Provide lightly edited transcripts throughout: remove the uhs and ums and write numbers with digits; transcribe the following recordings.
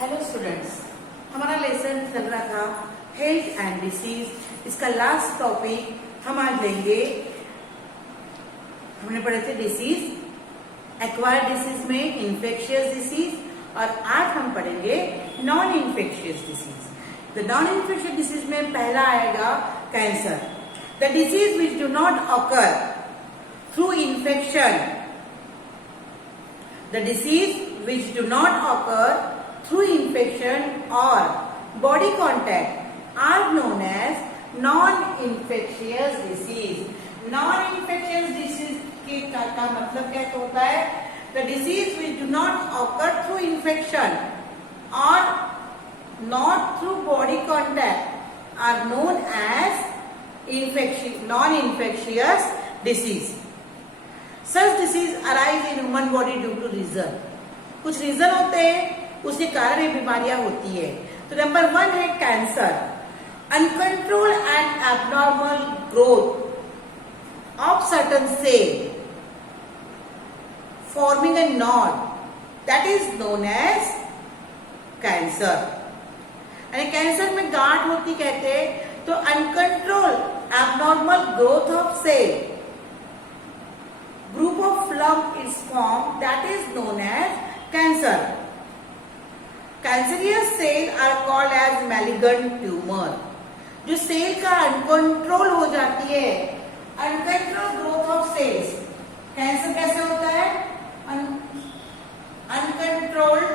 Hello students, हमारा lesson चल रहा था हेल्थ एंड डिसीज। इसका लास्ट टॉपिक हम आज लेंगे। हमने पढ़े थे डिसीज, एक्वायर्ड डिसीज में इन्फेक्शियस डिसीज, और आज हम पढ़ेंगे non infectious disease. The non infectious disease में पहला आएगा cancer. The disease which do not occur through infection, the disease which do not occur through infection or body contact are known as non-infectious disease. Non-infectious disease का मतलब क्या होता है? The disease which do not occur through infection or not through body contact are known as non-infectious disease. Such disease arise in human body due to reason. कुछ reason होते हैं, उसके कारण ये बीमारियां होती है। तो नंबर 1 है cancer. Uncontrol and abnormal growth of certain cell forming a node, that is known as cancer. यानी कैंसर में गांठ होती कहते हैं। तो uncontrol abnormal growth of cell, group of lump is formed, that is known as cancer. Cancerous cells are called as malignant tumor. जो cell का uncontrol हो जाती है, uncontrol growth of cells, cancer कैसे होता है? Uncontrolled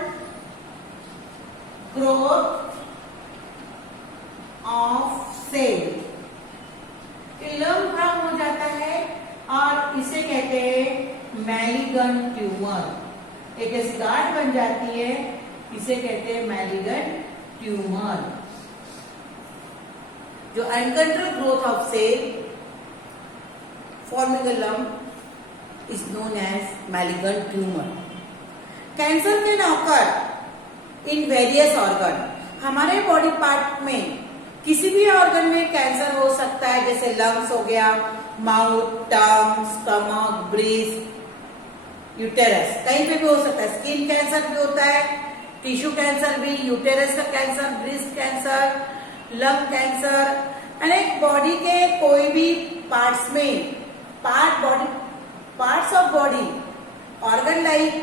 growth of cell, lump form हो जाता है और इसे कहते हैं मैलिगन ट्यूमर। एक ऐसी गांठ बन जाती है, इसे कहते हैं मैलिगन ट्यूमर। जो uncontrolled growth of cell forming a lump is known as malignant tumour. Cancer can occur in various organ. हमारे बॉडी पार्ट में किसी भी ऑर्गन में कैंसर हो सकता है, जैसे लंग्स हो गया, माउथ, टंग, स्टमक, ब्रीस्ट, यूटेरस, कहीं पे भी हो सकता है। स्किन कैंसर भी होता है, टिश्यू कैंसर भी, यूटेरस का cancer, breast cancer, lung cancer. यानी बॉडी के कोई भी पार्ट्स में parts of body organ like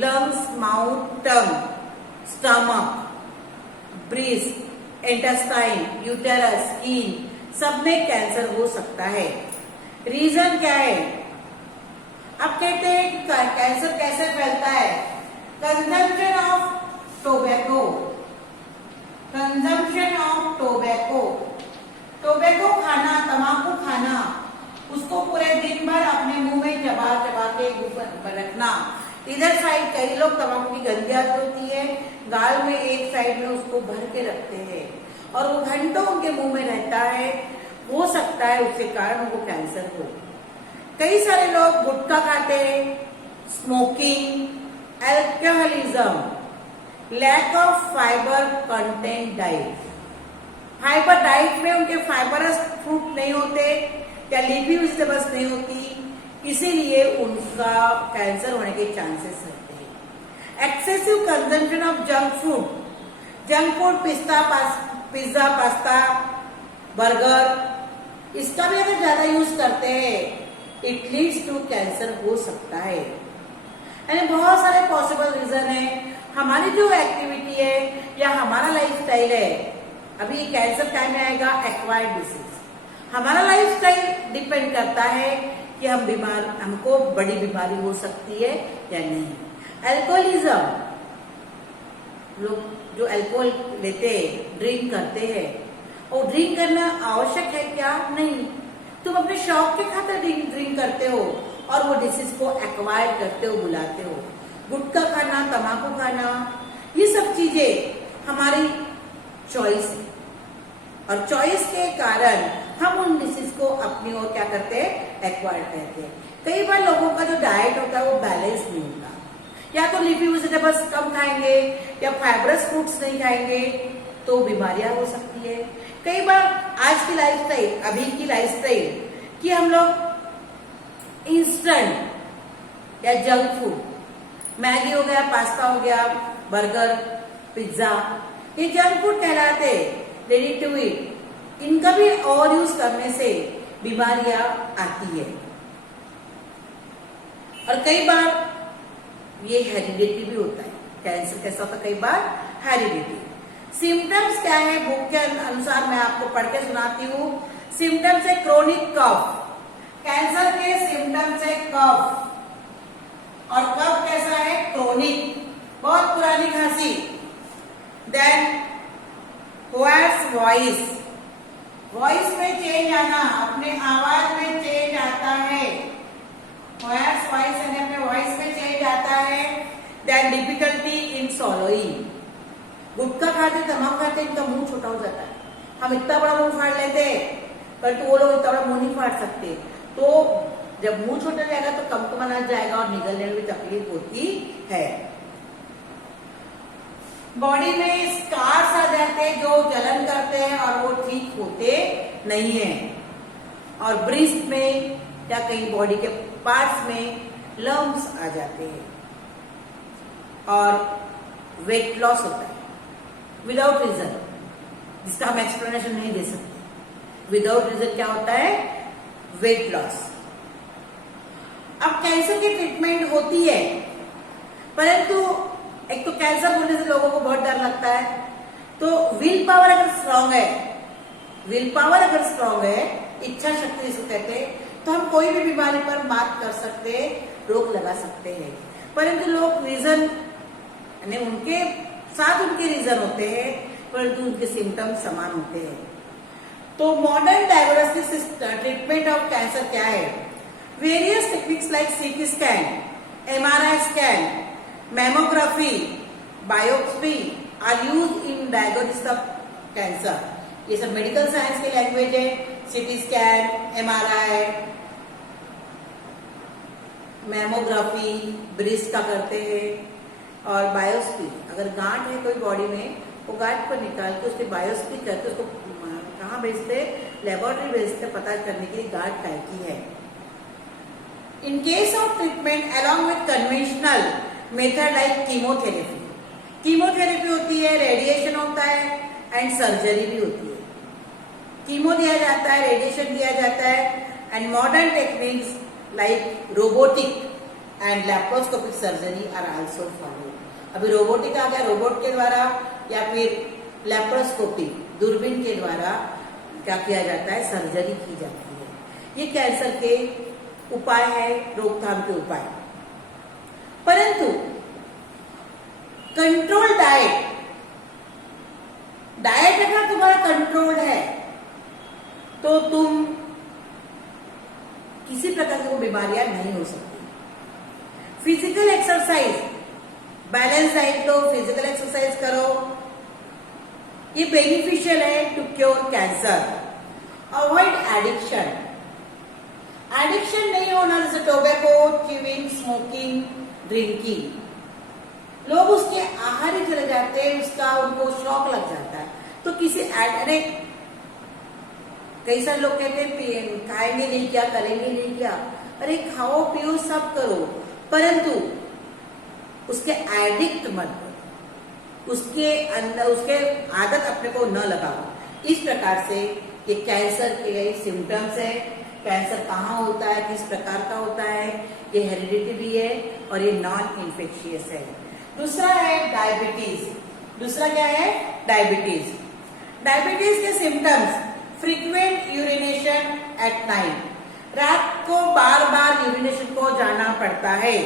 lungs, mouth, tongue, stomach, breast, intestine, uterus, skin, सब में कैंसर हो सकता है। रीजन क्या है? अब कहते हैं कैंसर कैसे फैलता है? Consumption of tobacco, consumption of tobacco, tobacco खाना, तंबाकू खाना, उसको पूरे दिन भर अपने मुंह में चबा चबा के रखना। इधर साइड कई लोग तंबाकू की गंधी आदत होती है, गाल में एक साइड में उसको भर के रखते हैं और वो घंटों उनके मुंह में रहता है। हो सकता है उसके कारण उनको कैंसर हो। कई सारे लोग गुटखा खाते हैं, smoking, alcoholism, lack of fibre content diet. Fibre diet में उनके फाइबरस फ्रूट नहीं होते या लीफी वेजिटेबल्स नहीं होती, इसीलिए उनका कैंसर होने के चांसेस रहते हैं। Excessive consumption of junk food, pizza, pasta, burger, इसका भी अगर ज्यादा यूज करते हैं, इट लीड्स टू कैंसर हो सकता है। यानी बहुत सारे पॉसिबल रीजन है। हमारी जो एक्टिविटी है या हमारा लाइफस्टाइल है, अभी कैंसर टाइम में आएगा एक्वायर्ड डिसीज। हमारा लाइफस्टाइल डिपेंड करता है कि हमको बड़ी बीमारी हो सकती है या नहीं। अल्कोहलिज्म, लोग जो अल्कोहल लेते हैं, ड्रिंक करते हैं, और ड्रिंक करना आवश्यक है क्या? नहीं। तुम अपने शौक के खातिर ड्रिंक करते हो और वो डिसीज को एक्वायर करते हो, बुलाते हो। गुटखा खाना, तंबाकू खाना, ये सब चीजें हमारी चॉइस है और चॉइस के कारण हम उन डिसीज को अपनी ओर क्या करते हैं? एक्वायर करते हैं। कई बार लोगों का जो डाइट होता है वो बैलेंस नहीं होता, या तो लीफी वेजिटेबल्स कम खाएंगे या फाइबरस फ्रूट्स नहीं खाएंगे, तो बीमारियां हो सकती है। कई बार आज की लाइफस्टाइल, अभी की लाइफस्टाइल कि हम लोग इंस्टेंट या जंक फूड, मैगी हो गया, पास्ता हो गया, बर्गर, पिज्जा, ये जंक फूड कहलाते, रेडी टू ईट। इनका भी ओवर यूज करने से बीमारियां आती है और कई बार ये हेरिडिटी भी होता है। कैंसर कैसा होता है? कई बार हेरिडिटी। सिम्टम्स क्या है? बुक के अनुसार मैं आपको पढ़ के सुनाती हूँ। सिम्टम्स है क्रोनिक कफ, कैंसर के सिम्टम्स है कफ, और कफ कैसा है? क्रोनिक, बहुत पुरानी खांसी। देन होयर्स वॉइस, वॉइस में चेंज आना, अपने आवाज में चेंज आता है। होयर्स वॉइस यानी अपने वॉइस में चेंज आता है। देन डिफिकल्टी इन सॉलोइंग, गुटखा खाते, तमाम खाते, इनका मुंह छोटा हो जाता है। हम इतना बड़ा मुंह फाड़ लेते, परंतु वो लोग इतना बड़ा मुंह नहीं फाड़ सकते। तो जब मुंह छोटा जाएगा तो कमकमाना जाएगा और निगलने में भी तकलीफ होती है। बॉडी में स्कार्स आ जाते हैं जो जलन करते हैं और वो ठीक होते नहीं है। और ब्रेस्ट में या कई बॉडी के पार्ट्स में लम्स आ जाते हैं और वेट लॉस होता है विदाउट रीजन, जिसका हम एक्सप्लेनेशन नहीं दे सकते। विदाउट रीजन क्या होता है? Weight loss. अब कैंसर की ट्रीटमेंट होती है, परंतु एक तो कैंसर होने से लोगों को बहुत डर लगता है। तो विल पावर अगर स्ट्रांग है, विल पावर अगर स्ट्रांग है, इच्छा शक्ति जिसको कहते हैं, तो हम कोई भी बीमारी पर मात कर सकते, रोक लगा सकते हैं। परंतु लोग रीजन यानी उनके साथ उनके रीजन होते हैं, परंतु उनके सिम्टम्स समान होते हैं। तो modern diagnostic treatment of cancer क्या है? Various techniques like CT scan, MRI scan, mammography, biopsy are used in diagnosis of cancer. ये सब मेडिकल साइंस की लैंग्वेज है। सीटी स्कैन, MRI, मैमोग्राफी ब्रेस्ट का करते हैं, और बायोप्सी, अगर गांठ है कोई बॉडी में, वो गांठ को निकाल के उसकी बायोप्सी करके उसको कहाँ भेजते? लेबोरेटरी भेजते, पता करने के लिए गांठ काय की है। In case of treatment along with conventional method like chemotherapy, chemotherapy होती है, रेडिएशन होता है एंड सर्जरी भी होती है। कीमो दिया जाता है, रेडिएशन दिया जाता है, and modern techniques like robotic and laparoscopic surgery are also follow. अभी रोबोटिक आ गया, रोबोट के द्वारा या फिर लैप्रोस्कोपी दूरबीन के द्वारा क्या किया जाता है? सर्जरी की जाती है। ये कैंसर के उपाय है, रोकथाम के उपाय। परंतु कंट्रोल डाइट, डाइट अगर तुम्हारा कंट्रोल्ड है तो तुम किसी प्रकार की बीमारियां नहीं हो सकती। फिजिकल एक्सरसाइज, बैलेंस डाइट लो, फिजिकल एक्सरसाइज करो, ये बेनिफिशियल है to cure cancer. Avoid addiction, addiction नहीं होना, जैसे टोबैको, च्यूइंग, स्मोकिंग, ड्रिंकिंग। लोग उसके आहार ही चले जाते हैं, उसका उनको शौक लग जाता है। तो किसी अरे कई सारे लोग कहते हैं खाएंगे नहीं क्या, करेंगे नहीं क्या। अरे खाओ पियो सब करो, परंतु उसके एडिक्ट मत बनो, उसके अंदर उसके आदत अपने को न लगाओ। इस प्रकार से ये कैंसर के सिम्टम्स है। कैंसर कहाँ होता है, किस प्रकार का होता है, ये हेरिडिटी भी है और ये नॉन इन्फेक्शियस है। दूसरा है डायबिटीज। दूसरा क्या है? डायबिटीज। डायबिटीज के symptoms frequent urination at night, रात को बार बार यूरिनेशन को जाना पड़ता है।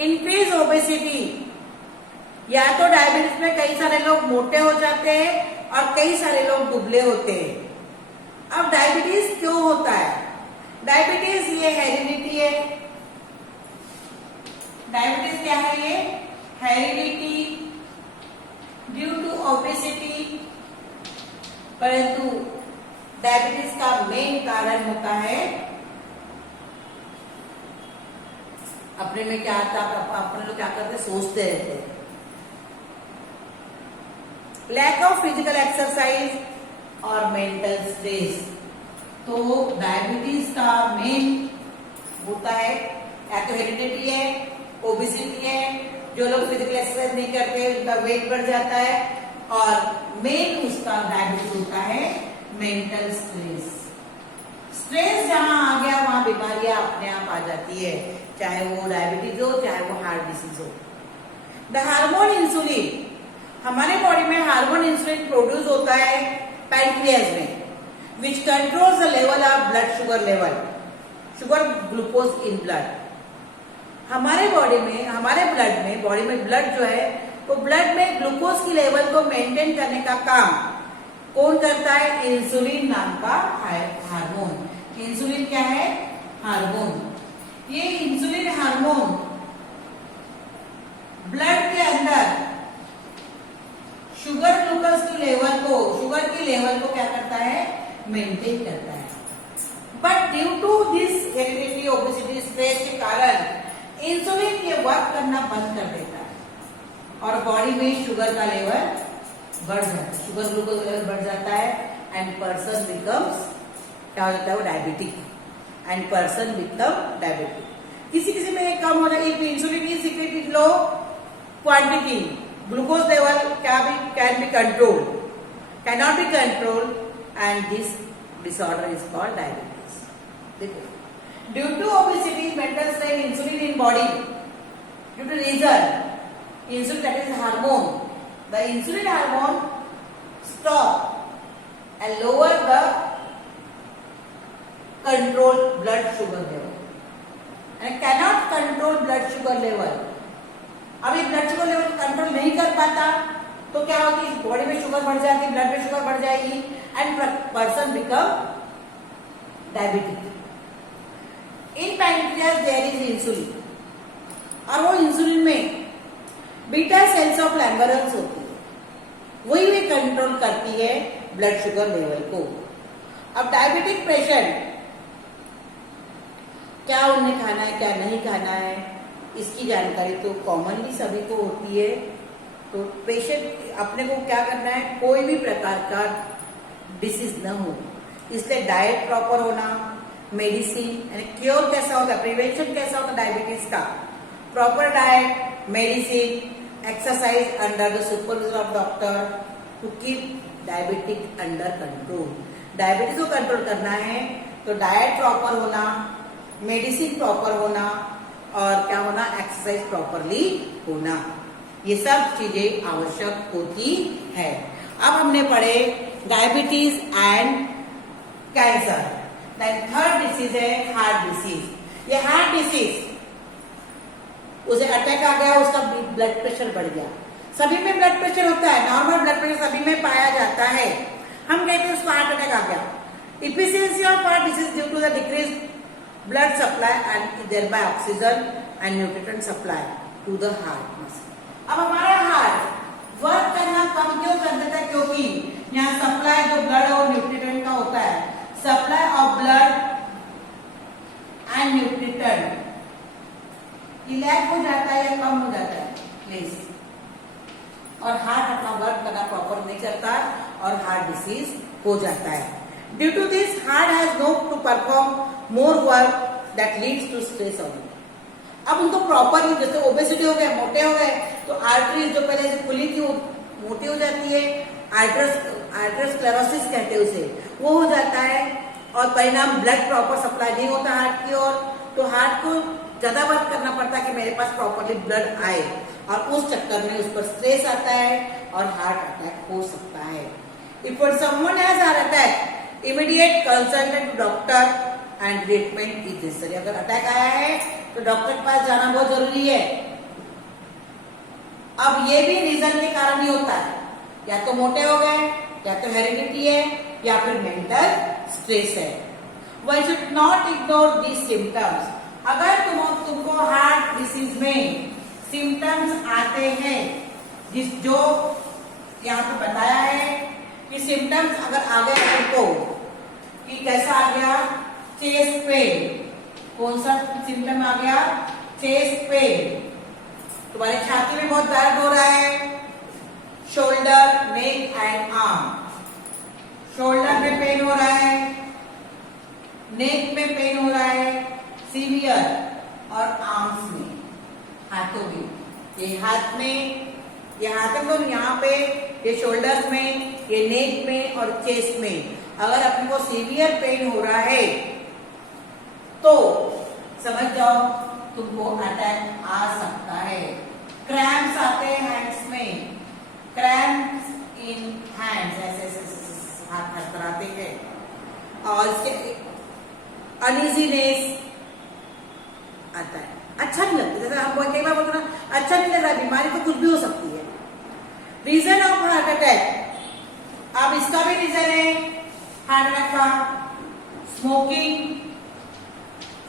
इंक्रीज ओबेसिटी, या तो डायबिटीज में कई सारे लोग मोटे हो जाते हैं और कई सारे लोग दुबले होते हैं। अब डायबिटीज क्यों होता है? डायबिटीज ये हेरिडिटी है। डायबिटीज क्या है? ये हेरिडिटी ड्यू टू ओबेसिटी। परंतु डायबिटीज का मेन कारण होता है अपने में क्या आता, अपने लोग क्या करते, सोचते रहते हैं। लैक ऑफ फिजिकल एक्सरसाइज और मेंटल स्ट्रेस। तो डायबिटीज का मेन होता है या तो हेरिडिटी है, ओबेसिटी है, जो लोग फिजिकल एक्सरसाइज नहीं करते उनका वेट बढ़ जाता है, और मेन उसका डायबिटीज होता है मेंटल स्ट्रेस। स्ट्रेस जहां आ गया वहां बीमारियां अपने आप आ जाती है, चाहे वो डायबिटीज हो चाहे वो हार्ट डिसीज हो। द हार्मोन इंसुलिन, हमारे बॉडी में हार्मोन इंसुलिन प्रोड्यूस होता है पैंक्रियाज में, विच controls the level of blood sugar level, sugar glucose in blood. हमारे बॉडी में, हमारे ब्लड में, बॉडी में ब्लड जो है वो ब्लड में ग्लूकोज की लेवल को मेंटेन करने का काम कौन करता है? इंसुलिन नाम का हार्मोन। इंसुलिन क्या है? हार्मोन। ये इंसुलिन हार्मोन ब्लड के अंदर शुगर ग्लूकोज की लेवल को, शुगर की लेवल को क्या करता है? मेंटेन करता है। But due to this heredity, obesity, stress के कारण इंसुलिन ये वर्क करना बंद कर देता है और बॉडी में शुगर का लेवल बढ़ जाता है, शुगर ग्लूकोज लेवल बढ़ जाता है, एंड पर्सन बिकम्स, क्या हो जाता है वो? Diabetic, and person become diabetic. किसी किसी में कम हो रहा है, insulin is secreted low quantity, glucose level can be controlled, cannot be controlled, and this disorder is called diabetes. देखो, due to obesity, mental stress, insulin in body, due to reason insulin, that is hormone, the insulin hormone stop and lower the control blood sugar level, and cannot control blood sugar level। अब ये blood sugar level control नहीं कर पाता तो क्या होगी? Body में sugar बढ़ जाती, ब्लड में शुगर बढ़ जाएगी, and person become diabetic. In pancreas there is insulin, और वो इंसुलिन में बीटा सेल्स ऑफ लैंगरहंस होती है, वही वे कंट्रोल करती है ब्लड शुगर लेवल को। अब डायबिटिक पेशेंट, क्या उन्हें खाना है क्या नहीं खाना है, इसकी जानकारी तो कॉमनली सभी को होती है। तो पेशेंट अपने को क्या करना है? कोई भी प्रकार का डिसीज न हो, इसलिए डाइट प्रॉपर होना, मेडिसिन, क्योर कैसा होता है, प्रिवेंशन कैसा होता है डायबिटीज का? Proper diet, medicine, exercise under the supervision of doctor to keep diabetic under control। Diabetes को कंट्रोल करना है तो डाइट प्रॉपर होना, मेडिसिन प्रॉपर होना, और क्या होना? एक्सरसाइज प्रॉपरली होना, ये सब चीजें आवश्यक होती है। अब हमने पढ़े diabetes and cancer. Third disease है हार्ट डिसीज। ये हार्ट डिसीज, उसे अटैक आ गया, उसका ब्लड प्रेशर बढ़ गया। सभी में ब्लड प्रेशर होता है, नॉर्मल ब्लड प्रेशर सभी में पाया जाता है, हम कहते हैं उसको हार्ट अटैक आ गया। Efficiency of heart disease due to the decrease blood supply and thereby oxygen and nutrient supply to the heart muscle. अब हमारा हार्ट वर्क करना कम क्यों कर देता है? क्योंकि यहाँ सप्लाई जो ब्लड और न्यूट्रिएंट का होता है, supply of blood and nutrient lack हो जाता है या कम हो जाता है, प्लीज, और हार्ट अपना वर्क करना प्रॉपर नहीं करता और हार्ट डिसीज हो जाता है। Due to this heart has no to perform more work that leads to stress on it. अब उनको प्रॉपर, जैसे ओबेसिटी हो गए, मोटे हो गए, तो आर्टरीज जो पहले से खुली थी वो मोटी हो जाती है, आर्टरोस्क्लेरोसिस कहते हैं उसे, वो हो जाता है, और परिणाम ब्लड प्रॉपर सप्लाई नहीं होता हार्ट की ओर, तो हार्ट को ज्यादा वर्क करना पड़ता है कि मेरे पास प्रॉपरली ब्लड आए, और उस चक्कर में उस पर स्ट्रेस आता है और हार्ट अटैक हो सकता है। If someone has heart attack, immediate consult doctor and treatment is necessary. अगर अटैक आया है तो डॉक्टर के पास जाना बहुत जरूरी है। अब ये भी रीजन के कारण ही होता है, या तो मोटे हो गए, या तो हेरिडिटी है, या फिर मेंटल स्ट्रेस है। One should not ignore these symptoms. अगर तुमको हार्ट डिसीज में सिम्टम्स आते हैं, जो यहाँ पे बताया है कि सिम्टम्स अगर आ गए तुमको, कि कैसा आ गया? Chest pain. कौन सा सिम्टम आ गया? Chest pain. तुम्हारी छाती में बहुत दर्द हो रहा है, shoulder, neck and arm. Shoulder में पेन हो रहा है, नेक में पेन हो रहा है सीवियर, और आर्म्स में, हाथों में। ये हाथ में, ये हाथ में तो यहाँ पे, ये शोल्डर्स में, ये नेक में और चेस्ट में अगर अपने को सीवियर पेन हो रहा है तो समझ जाओ तुमको अटैक आ सकता है। क्रैम्प्स आते हैं हैंड्स में, क्रैम्प्स इन हैंड्स, ऐसे ऐसे हाथ थरथराते हैं और अनइजीनेस आता है, अच्छा नहीं लगता। जैसे हम कई बार बोलते ना अच्छा नहीं लग रहा, बीमारी तो कुछ भी हो सकती है। रीजन ऑफ हार्ट अटैक, अब इसका भी रीजन है हार्ट अटैक का, स्मोकिंग,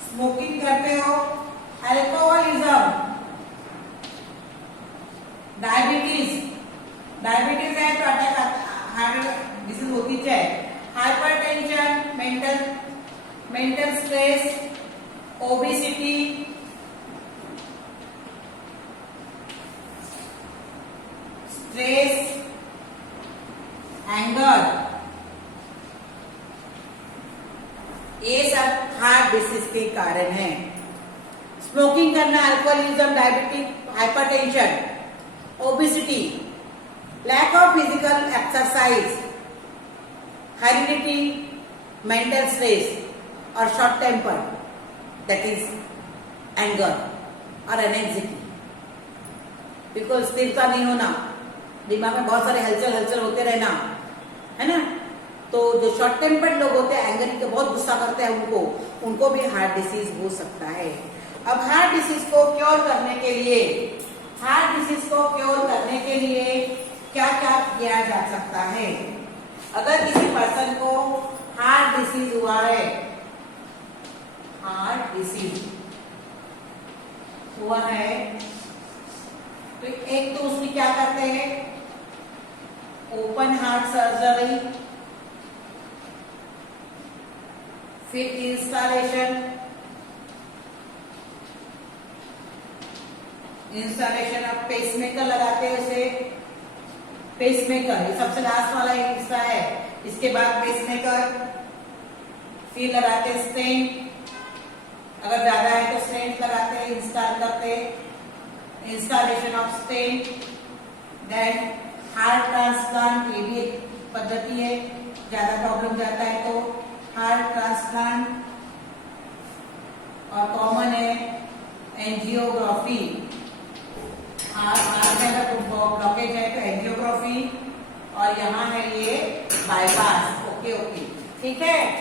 स्मोकिंग करते हो, अल्कोहलिज्म, डायबिटीज, डायबिटीज है तो अटैक हार्ट डिसीज होती है, hypertension, mental stress, obesity, stress, anger, ये सब हार्ट डिसीज के कारण है। स्मोकिंग करना, alcoholism, diabetes, hypertension, obesity, lack of physical exercise, heredity, mental stress और short temper, that is anger और एनेक्सिटी। बिल्कुल स्थिरता नहीं होना, दिमाग में बहुत सारे हलचल होते रहना, है ना। तो जो शॉर्ट टेम्पर्ड लोग होते हैं, एंगर के बहुत गुस्सा करते हैं, उनको भी हार्ट डिसीज हो सकता है। अब हार्ट डिसीज को क्योर करने के लिए, हार्ट डिसीज को क्योर करने के लिए क्या क्या किया जा सकता है। अगर किसी पर्सन को हार्ट डिसीज हुआ है, हार्ट डिसीज हुआ है तो एक तो उसमें क्या करते हैं, ओपन हार्ट सर्जरी, फिर इंस्टॉलेशन ऑफ पेसमेकर लगाते हैं उसे, पेसमेकर ये सबसे लास्ट वाला एक हिस्सा है, इसके बाद पेसमेकर, फिर लगाते स्टेंट, अगर ज्यादा है तो स्टेंट लगाते हैं, इंस्टॉल करते हैं, installation of stent, then heart transplant, ये भी एक पद्धति है, ज्यादा प्रॉब्लम जाता है तो हार्ट ट्रांसप्लांट, और कॉमन है एंजियोग्राफी, हार्ट में अगर ब्लॉकेज है तो एंजियोग्राफी, और यहाँ है ये बाईपास। ओके, ठीक है।